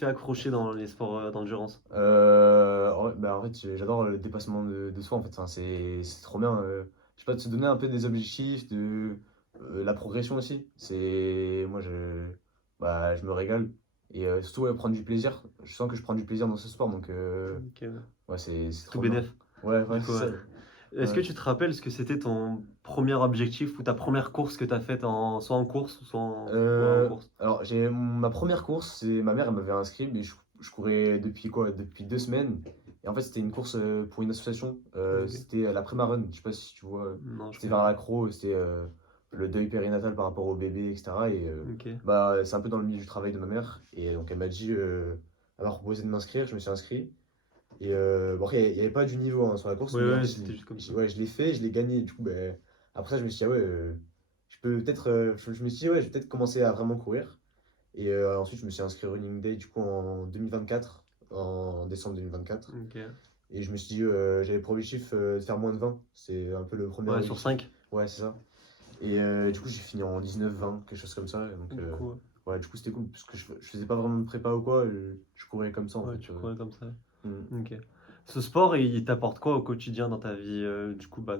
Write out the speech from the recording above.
fait accrocher dans les sports d'endurance? En fait, j'adore le dépassement de soi, en fait. Enfin, c'est trop bien. Je sais pas, de se donner un peu des objectifs, la progression aussi. Je me régale. Et surtout, ouais, prendre du plaisir. Je sens que je prends du plaisir dans ce sport, donc Ok, ouais. ouais, c'est Tout trop bien. bénef, Ouais, du ouais, coup, c'est ouais. ça. Est-ce que Ouais. tu te rappelles ce que c'était ton premier objectif ou ta première course que tu as faite soit en course, soit ouais, en course? Alors, j'ai ma première course, c'est ma mère, elle m'avait inscrit, mais je courais depuis quoi? Depuis 2 semaines. Et en fait, c'était une course pour une association. Ok. C'était la Prémarun. Je sais pas si tu vois. Non, je C'était connais vers pas. l'accro, c'était le deuil périnatal par rapport au bébé, etc. Et Ok. bah, c'est un peu dans le milieu du travail de ma mère. Et donc, elle m'a proposé de m'inscrire. Je me suis inscrit. Et bon, après, il n'y avait pas du niveau hein, sur la course, Ouais, mais en ouais, fait, c'était juste comme ça. ouais, je l'ai fait, je l'ai gagné. Du coup, ben, après ça, je me suis dit, ah ouais, je me suis dit, ouais, je vais peut-être commencer à vraiment courir. Et ensuite, je me suis inscrit au Running Day du coup en 2024, en décembre 2024. Ok. Et je me suis dit, j'avais pour objectif de faire moins de 20. C'est un peu le premier Ouais, sur objectif. 5. Ouais, c'est ça. Et du coup, j'ai fini en 19-20, quelque chose comme ça. Et donc, Du coup, ouais, du coup, c'était cool parce que je faisais pas vraiment de prépa ou quoi. Je courais comme ça en ouais, fait. tu courais comme ça. Mm. Ok. Ce sport, il t'apporte quoi au quotidien dans ta vie, du coup, bah,